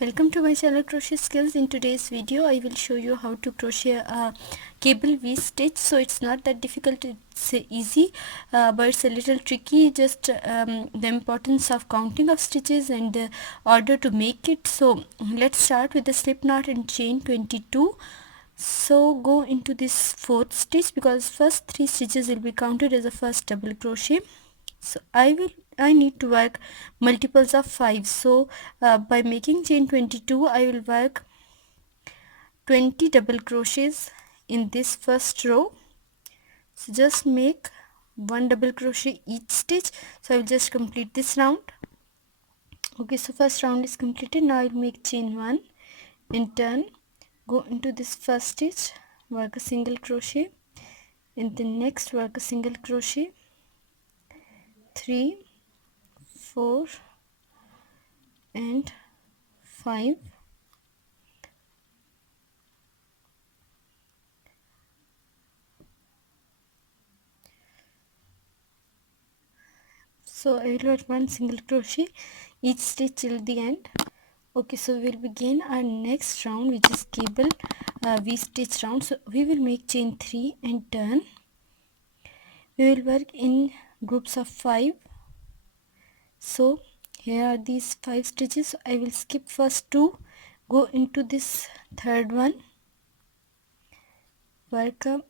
Welcome to my channel Crochet Skills. In today's video I will show you how to crochet a cable V stitch. So it's not that difficult, it's easy, but it's a little tricky. Just the importance of counting of stitches and the order to make it. So let's start with the slip knot and chain 22. So go into this fourth stitch because first 3 stitches will be counted as a first double crochet. So I need to work multiples of 5. So by making chain 22 I will work 20 double crochets in this first row. So just make one double crochet each stitch. So I will just complete this round. Okay, so first round is completed. Now I will make chain 1 and turn, go into this first stitch, work a single crochet, in the next work a single crochet, 3, 4 and 5. So I will work one single crochet each stitch till the end. Okay, so we will begin our next round, which is cable V stitch round. So we will make chain 3 and turn. We will work in groups of 5. So here are these 5 stitches. I will skip first 2, go into this third one, work a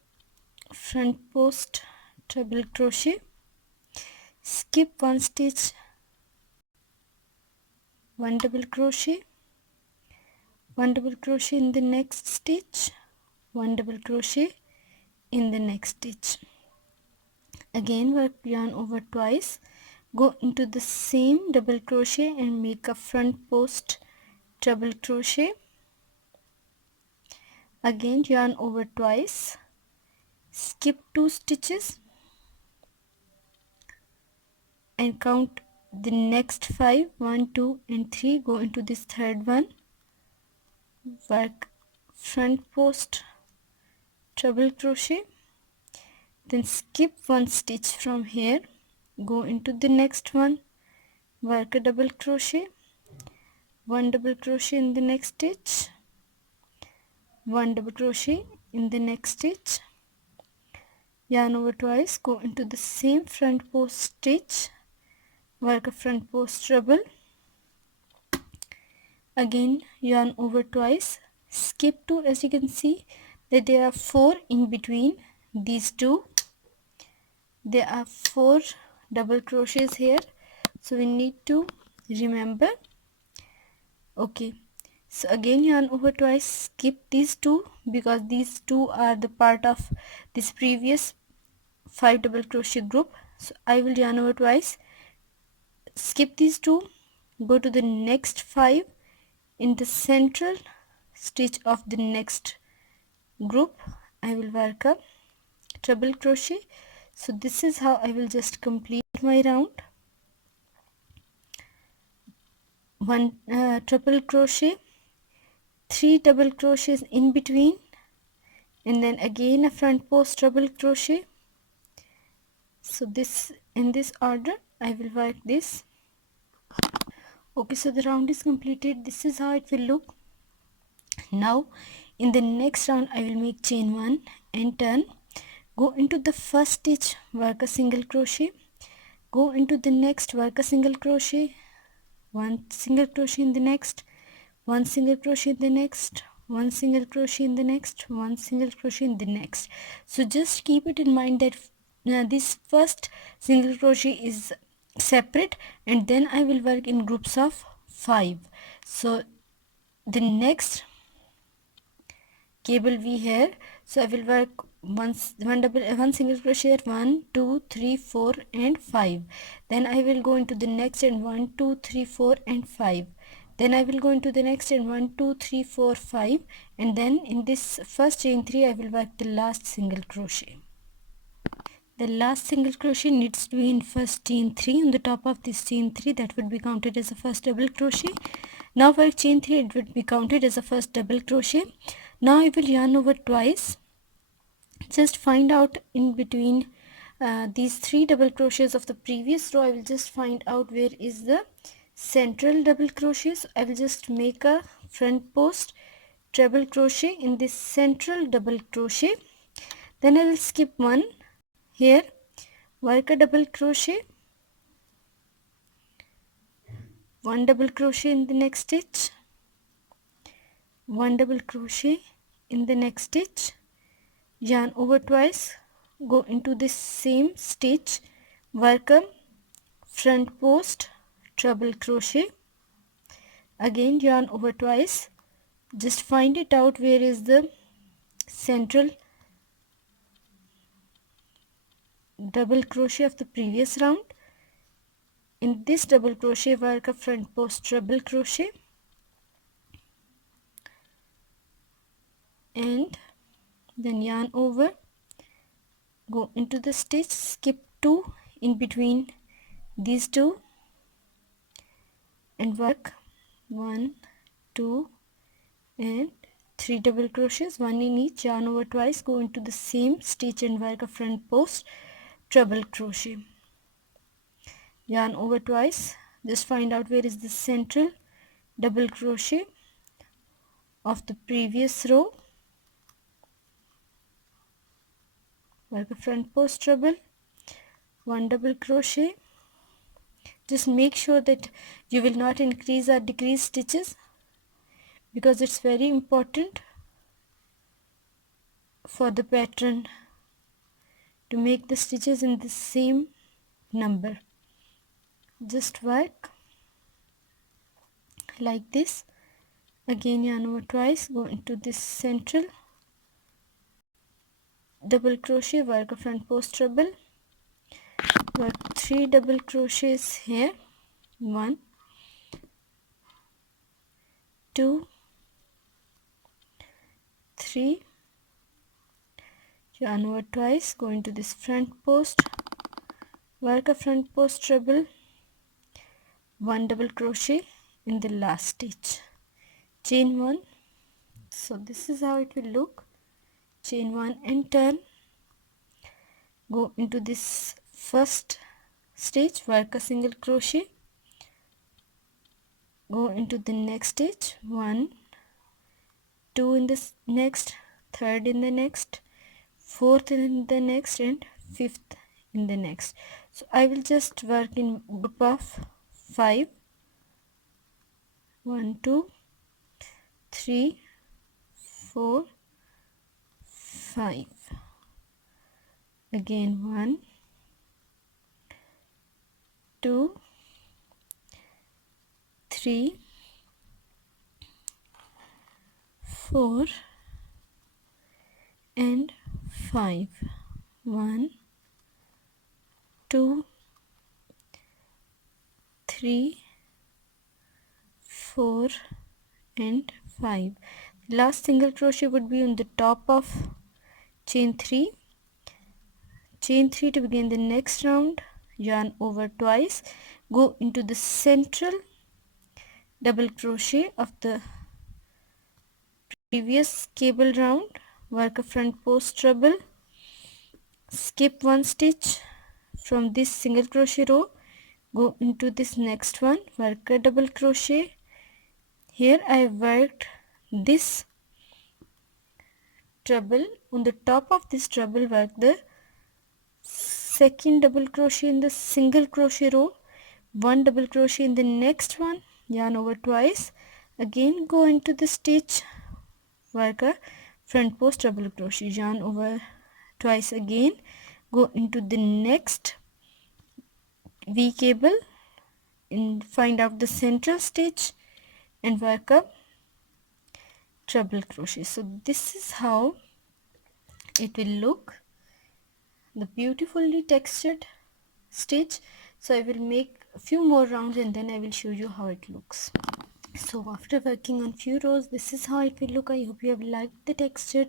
front post treble crochet, skip one stitch, one double crochet, one double crochet in the next stitch, one double crochet in the next stitch. Again work yarn over twice, go into the same double crochet and make a front post treble crochet. Again yarn over twice, skip 2 stitches and count the next 5, 1, 2 and 3. Go into this third one, work front post treble crochet, then skip one stitch from here, go into the next one, work a double crochet, one double crochet in the next stitch, one double crochet in the next stitch, yarn over twice, go into the same front post stitch, work a front post treble, again yarn over twice, skip 2. As you can see that there are 4 in between these two, there are 4 double crochets here, so we need to remember. Okay, so again yarn over twice, skip these 2 because these 2 are the part of this previous 5 double crochet group. So I will yarn over twice, skip these 2, go to the next 5 in the central stitch of the next group. I will work a treble crochet. So this is how I will just complete my round. One triple crochet, 3 double crochets in between, and then again a front post treble crochet. So this, in this order I will work this. Okay, so the round is completed. This is how it will look. Now in the next round I will make chain 1 and turn, go into the first stitch, work a single crochet, go into the next, work a single crochet, one single crochet in the next, one single crochet in the next, one single crochet in the next, one single crochet in the next. So just keep it in mind that this first single crochet is separate and then I will work in groups of 5. So the next cable V here, so I will work one single crochet at 1, 2, 3, 4 and 5. Then I will go into the next and 1, 2, 3, 4 and 5. Then I will go into the next and 1, 2, 3, 4, 5, and then in this first chain 3 I will work the last single crochet. The last single crochet needs to be in first chain 3 on the top of this chain 3, that would be counted as a first double crochet. Now work chain 3, it would be counted as a first double crochet. Now I will yarn over twice. Just find out in between these 3 double crochets of the previous row, I will just find out where is the central double crochet. So I will just make a front post treble crochet in this central double crochet. Then I will skip one here, work a double crochet, one double crochet in the next stitch, one double crochet in the next stitch, yarn over twice, go into this same stitch, work a front post treble crochet, again yarn over twice. Just find it out where is the central double crochet of the previous round. In this double crochet, work a front post treble crochet and then yarn over, go into the stitch, skip 2 in between these two and work 1, 2 and 3 double crochets, one in each, yarn over twice, go into the same stitch and work a front post treble crochet, yarn over twice. Just find out where is the central double crochet of the previous row, work a front post treble, one double crochet. Just make sure that you will not increase or decrease stitches because it's very important for the pattern to make the stitches in the same number. Just work like this, again yarn over twice, go into this central double crochet, work a front post treble, work 3 double crochets here, 1, 2, 3, yarn over twice, go into this front post, work a front post treble, 1 double crochet in the last stitch, chain 1. So this is how it will look. Chain 1 and turn, go into this first stitch, work a single crochet, go into the next stitch, 1, 2 in this next, third in the next, fourth in the next and fifth in the next. So I will just work in group of 5, 1, 2, 3, 4, 5, again 1, 2, 3, 4 and 5, 1, 2, 3, 4 and 5. Last single crochet would be on the top of chain 3. Chain 3 to begin the next round, yarn over twice, go into the central double crochet of the previous cable round, work a front post treble, skip one stitch from this single crochet row, go into this next one, work a double crochet. Here I worked this treble, on the top of this treble work the second double crochet in the single crochet row, one double crochet in the next one, yarn over twice, again go into the stitch, work a front post double crochet, yarn over twice again, go into the next V cable and find out the central stitch and work a treble crochet. So this is how it will look, the beautifully textured stitch. So I will make a few more rounds and then I will show you how it looks. So after working on few rows, this is how it will look. I hope you have liked the texture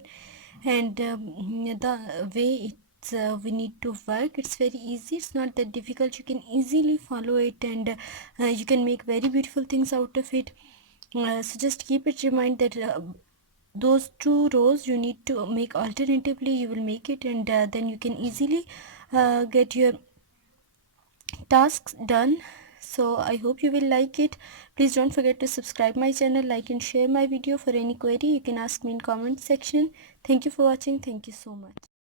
and the way it's we need to work. It's very easy, it's not that difficult, you can easily follow it and you can make very beautiful things out of it. So just keep it in mind that those 2 rows you need to make alternatively, you will make it and then you can easily get your tasks done. So I hope you will like it. Please don't forget to subscribe my channel, like and share my video. For any query you can ask me in comment section. Thank you for watching. Thank you so much.